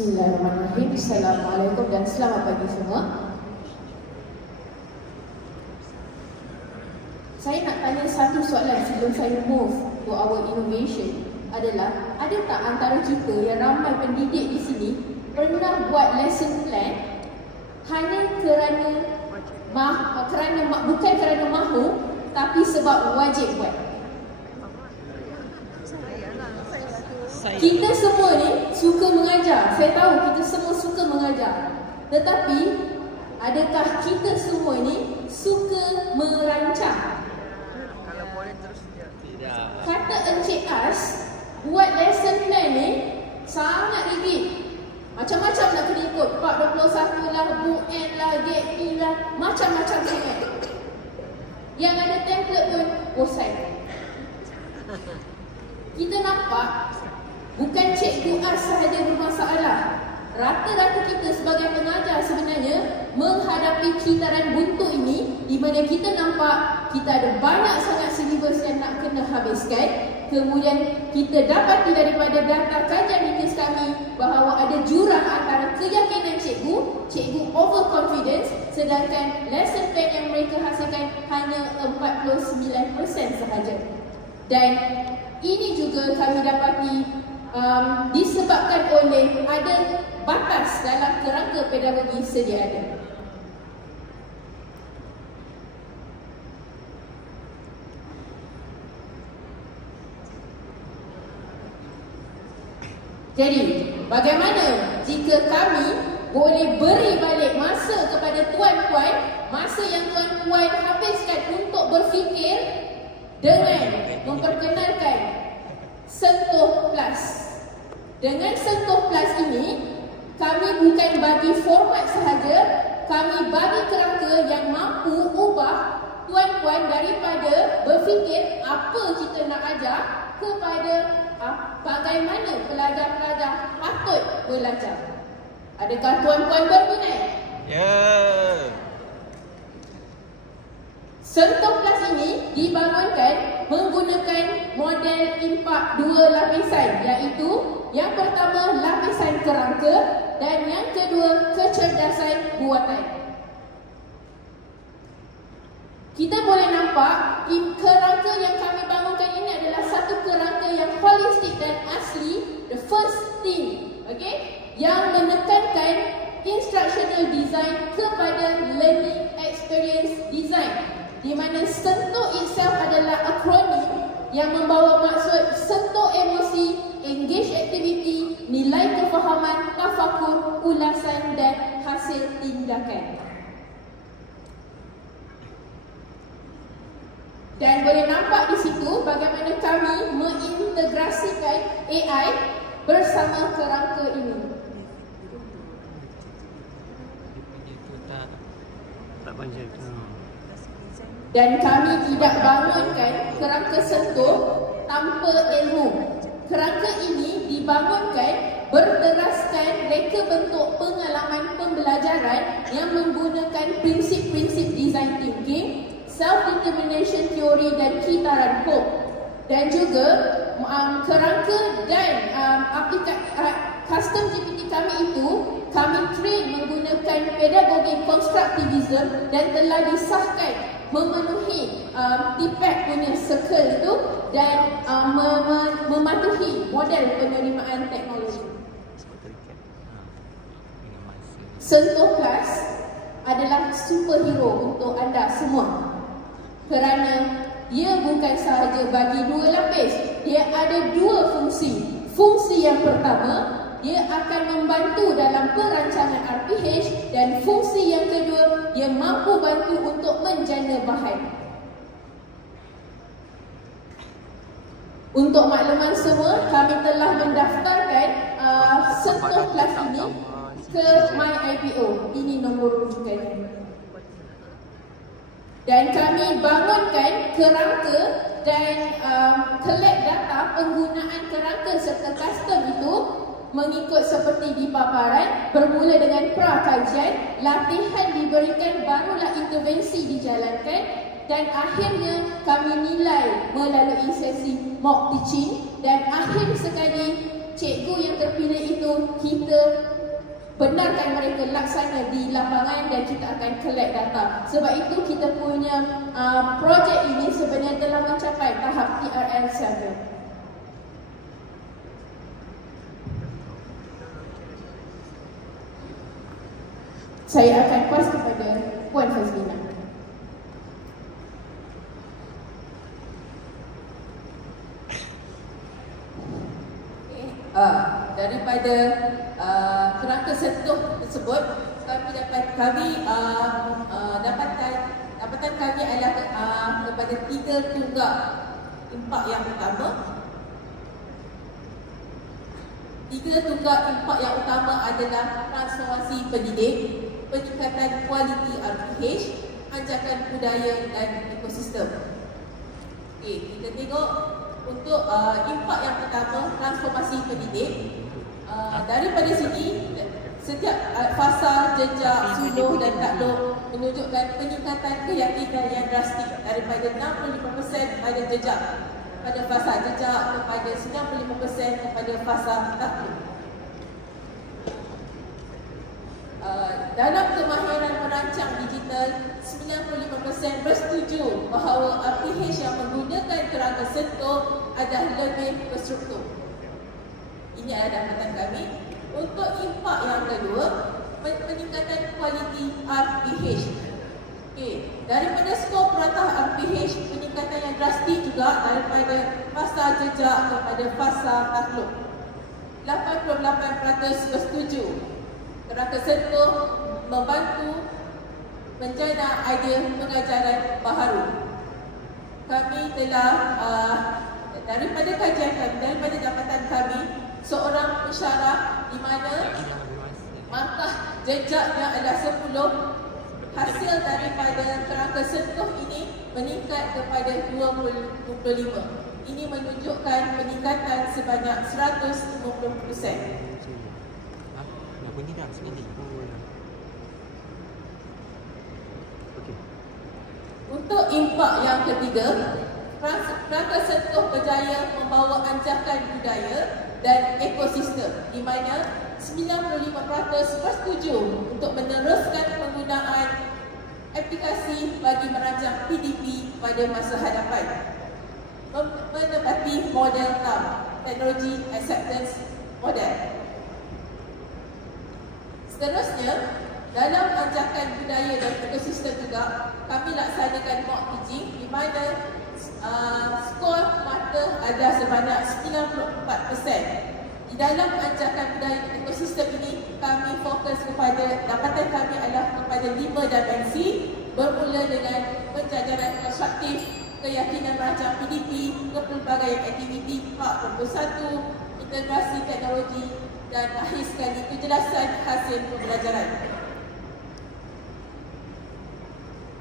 Bismillahirrahmanirrahim. Assalamualaikum dan selamat pagi semua. Saya nak tanya satu soalan sebelum saya move to our innovation adalah, ada tak antara kita yang ramai pendidik di sini pernah buat lesson plan hanya bukan kerana mahu, tapi sebab wajib buat? Kita semua ni suka mengajar. Saya tahu kita semua suka mengajar. Tetapi adakah kita semua ni suka merancang? Kalau boleh terus tidak. Kata Encik As, buat lesson plan ni sangat rigid. Macam-macam nak kena ikut. Part 21 lah, Book N lah, Gate E lah, macam-macam sangat. Yang ada template pun bosan. Kita nampak bukan Cikgu As sahaja bermasalah. Rata-rata kita sebagai pengajar sebenarnya menghadapi kitaran buntu ini, di mana kita nampak kita ada banyak sangat silibus yang nak kena habiskan. Kemudian kita dapati daripada data kajian lintas kami bahawa ada jurang antara keyakinan cikgu overconfidence, sedangkan lesson plan yang mereka hasilkan hanya 49% sahaja. Dan ini juga kami dapati disebabkan oleh ada batas dalam kerangka pedagogi sedia ada. Jadi, bagaimana jika kami boleh beri balik masa kepada tuan-puan, masa yang tuan-puan habiskan untuk berfikir dengan memperkenalkan Sentuh Plus. Dengan Sentuh Plus ini, kami bukan bagi format sahaja, kami bagi kerangka yang mampu ubah tuan-puan daripada berfikir apa kita nak ajar kepada bagaimana pelajar-pelajar patut belajar. Adakah tuan-puan berminat? Ya. Sentuh Plus ini dibangunkan menggunakan model impak dua lapisan, iaitu yang pertama lapisan kerangka dan yang kedua kecerdasan buatan. Kita boleh nampak kerangka yang kami bangunkan ini adalah satu kerangka yang holistik dan asli, the first thing, yang menekankan instructional design kepada learning experience design, di mana Sentuh itself adalah akronim yang membawa maksud sentuh emosi, engage activity, nilai kefahaman, tafakur, ulasan dan hasil tindakan. Dan boleh nampak di situ bagaimana kami mengintegrasikan AI bersama kerangka ini. Dan kami tidak bangunkan kerangka Sentuh tanpa ilmu. Kerangka ini dibangunkan berderaskan reka bentuk pengalaman pembelajaran yang menggunakan prinsip-prinsip design thinking, self-determination theory dan kitaran Cope. Dan juga kerangka dan custom GPT kami itu kami train menggunakan pedagogi constructivism dan telah disahkan memenuhi TPAC punya circle itu dan mematuhi model penerimaan teknologi. Sentuh Plus adalah superhero untuk anda semua, kerana ia bukan sahaja bagi dua lapis, dia ada dua fungsi. Fungsi yang pertama, dia akan membantu dalam perancangan RPH, dan fungsi yang kedua, dia mampu bantu untuk menjana bahan. Untuk makluman semua, kami telah mendaftarkan Sentuh Plus ini ke MyIPO. Ini nombor rujukannya. Dan kami bangunkan kerangka dan collect data penggunaan kerangka serta custom itu mengikut seperti di paparan, bermula dengan pra-kajian, latihan diberikan, barulah intervensi dijalankan, dan akhirnya kami nilai melalui sesi mock teaching, dan akhir sekali cikgu yang terpilih itu kita benarkan mereka laksana di lapangan dan kita akan collect data. Sebab itu kita punya projek ini sebenarnya telah mencapai tahap TRL 7. Saya akan pas kepada Puan Fazlina. Daripada kerangka sentuh tersebut, dapatan kami adalah kepada 3 tunggak impak yang utama. 3 tunggak impak yang utama adalah transformasi pendidik, peningkatan kualiti RPH, anjakan budaya dan ekosistem. Okey, kita tengok untuk impak yang pertama, transformasi pendidik. Daripada sini, setiap fasa jejak suluh dan takluk menunjukkan peningkatan keyakinan yang drastik daripada 65% pada jejak pada fasa jejak kepada 95% kepada fasa takluk. Dalam kemahiran merancang digital, 95% bersetuju bahawa RPH yang menggunakan kerangka sentuh adalah lebih berstruktur. Ini adalah dapatan kami. Untuk impak yang kedua, peningkatan kualiti RPH. Okey, daripada skor peratah RPH, peningkatan yang drastik juga daripada fasa jejak kepada fasa takluk. 88% bersetuju kerangka sentuh membantu menjana idea pengajaran baharu. Kami telah daripada kajian kami, daripada dapatan kami, seorang pensyarah di mana markah jejaknya adalah 10, hasil daripada kerangka sentuh ini meningkat kepada 25. Ini menunjukkan peningkatan sebanyak 150%. Bunyi dah sekali. Okey. Untuk impak yang ketiga, kerangka sentuh berjaya membawa anjakan budaya dan ekosistem, di mana 95% bersetuju untuk meneruskan penggunaan aplikasi bagi merancang PDP pada masa hadapan, menepati model TAM, Technology Acceptance Model. Seterusnya, dalam anjakan budaya dan ekosistem juga, kami laksanakan mock teaching di mana skor mata adalah sebanyak 94%. Di dalam anjakan budaya dan ekosistem ini, kami fokus kepada, dapatan kami adalah kepada 5 dimensi, bermula dengan penjajaran konstruktif, keyakinan merancang PDP, kepelbagaian aktiviti 4.1, integrasi teknologi, dan akhir sekali kejelasan hasil pembelajaran.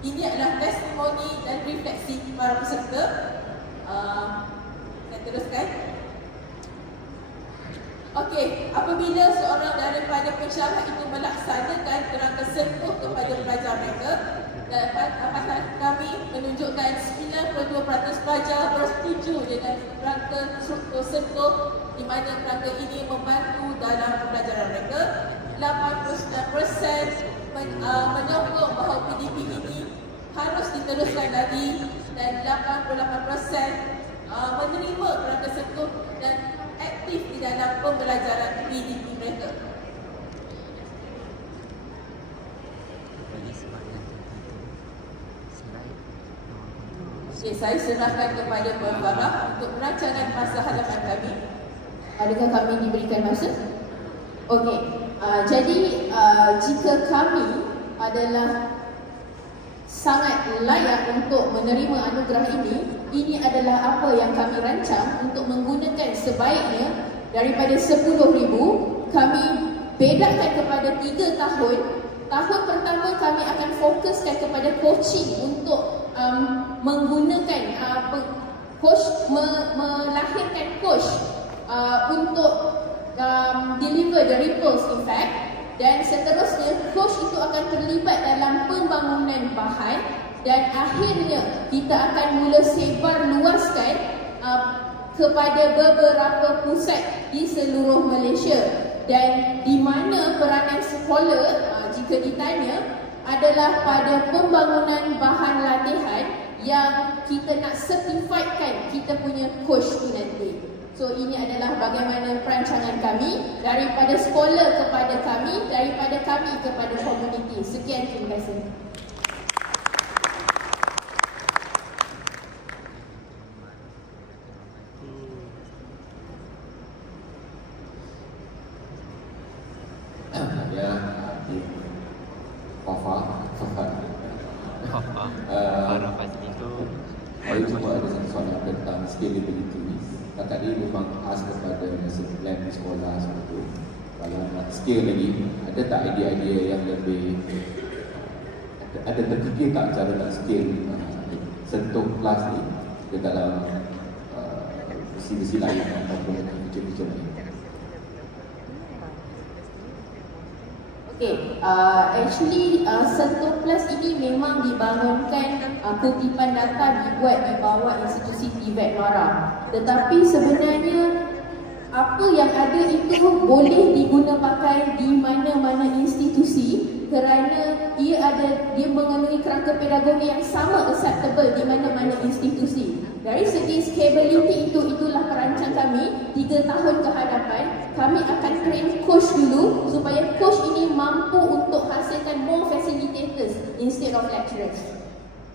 Ini adalah testimoni dan refleksi para peserta. Saya teruskan. Okey, apabila seorang daripada pensyarah itu melaksanakan kerangka sentuh kepada pelajar mereka, dapatan kami menunjukkan 92% pelajar bersetuju dengan kerangka struktur sentuh, di mana kerangka ini membantu dalam pembelajaran mereka. 89% menyokong bahawa PDP ini harus diteruskan lagi, dan 88% menerima kerangka sentuh dan aktif di dalam pembelajaran PDP mereka. Okay, saya serahkan kepada Puan Farah untuk perancangan masa hadapan kami. Adakah kami diberikan masa? Okey, jadi jika kami adalah sangat layak untuk menerima anugerah ini adalah apa yang kami rancang untuk menggunakan sebaiknya. Daripada 10,000, kami bedakan kepada 3 tahun. Tahun pertama kami akan fokuskan kepada coaching untuk menggunakan melahirkan coach untuk deliver the ripples effect, dan seterusnya coach itu akan terlibat dalam pembangunan bahan, dan akhirnya kita akan mula sebar luaskan kepada beberapa pusat di seluruh Malaysia, dan di mana peranan sekolah jika ditanya adalah pada pembangunan bahan latihan yang kita nak certifiedkan kita punya coach tu nanti. So ini adalah bagaimana perancangan kami daripada sekolah kepada kami, daripada kami kepada komuniti. Sekian, terima kasih. Saya cuma ada satu soalan tentang scalability. Tadi memang khas kepada plan sekolah sebatu. Kalau nak scale lagi, ada tak idea-idea yang lebih, ada terfikir tak cara nak scale sentuh kelas ni ke dalam besi-besi lain ataupun feature-feature lain? Okay, actually Sentuh Plus ini memang dibangunkan, kutipan data dibuat di bawah institusi TVET Nora. Tetapi sebenarnya apa yang ada itu boleh diguna pakai di mana-mana institusi kerana dia mengandungi kerangka pedagogi yang sama acceptable di mana-mana institusi. Dari segi scalability itulah perancang kami 3 tahun ke hadapan. Kami akan train coach dulu supaya coach ini mampu untuk hasilkan more facilitators instead of lecturers.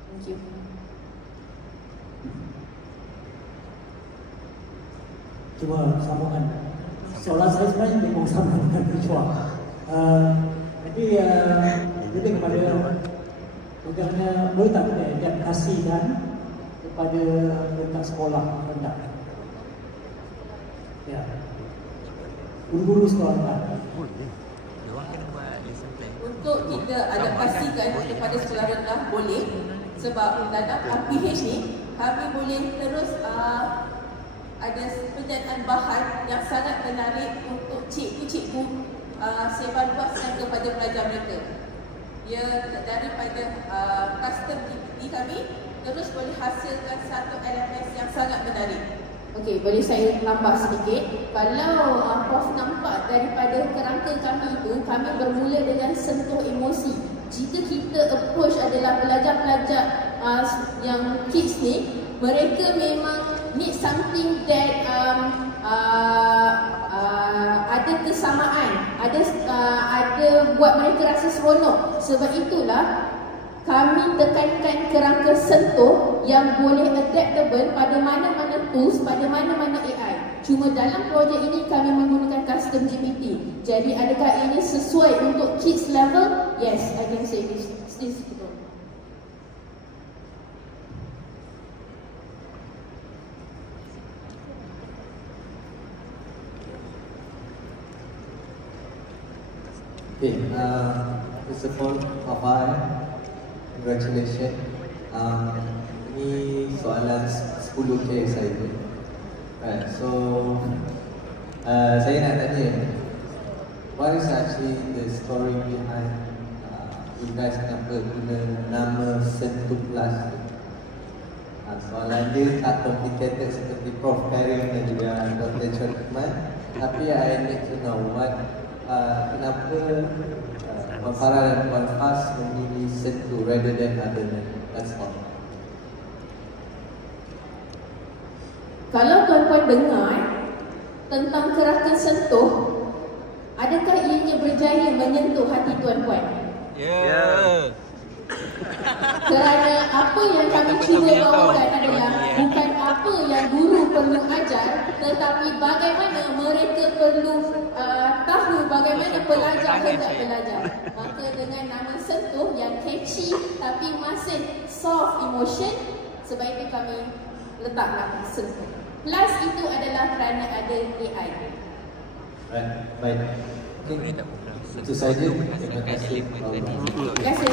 Thank you. Cuma sambungan. Soalan saya sebenarnya memang sama dengan Ketua. Jadi lebih kepada bukannya boleh tak diadaptasikan kepada rentak sekolah rentak. Ya. Guru-guru sekolah rentak. Untuk kita adaptasikan kepada sekolah rendah boleh, sebab dalam PH ni kami boleh terus ada penjanaan bahan yang sangat menarik untuk cikgu-cikgu sebarluaskan kepada pelajar mereka. Ia daripada custom di kami terus boleh hasilkan satu LMS yang sangat menarik. Okey, boleh saya tambah sedikit. Kalau Prof nampak daripada kerangka kami itu, kami bermula dengan sentuh emosi. Jika kita approach adalah pelajar-pelajar yang kids ni, mereka memang need something that ada kesamaan, ada buat mereka rasa seronok. Sebab itulah kami tekankan kerangka sentuh yang boleh adaptable pada mana-mana tools, pada mana-mana AI. Cuma dalam projek ini kami menggunakan custom GPT. Jadi adakah ini sesuai untuk kids level? Yes, I can say this. Okay, first of all, Papa, congratulations. Ini soalan 10K saya. Right, so saya nak tanya, what is actually the story behind you guys kenapa guna nama Sentuh Plus? Soalan dia tak complicated seperti Prof Karim dan juga Dr. Chorikman, tapi I need to know kenapa Puan Farah dan Puan Faz memilih Sentuh rather than other than that's all. Kalau tuan-tuan dengar tentang kerangka sentuh, adakah ianya berjaya menyentuh hati tuan-tuan? Ya. Kerana apa yang kami cuba bawakan adalah bukan apa yang guru perlu ajar, tetapi bagaimana mereka perlu tahu bagaimana pelajar hendak belajar. Maka dengan nama sentuh yang catchy tapi masih soft emotion, sebab itu kami letaklah sentuh. Plus itu adalah kerana ada AI. Baik. Itu saja. Terima kasih. Terima kasih.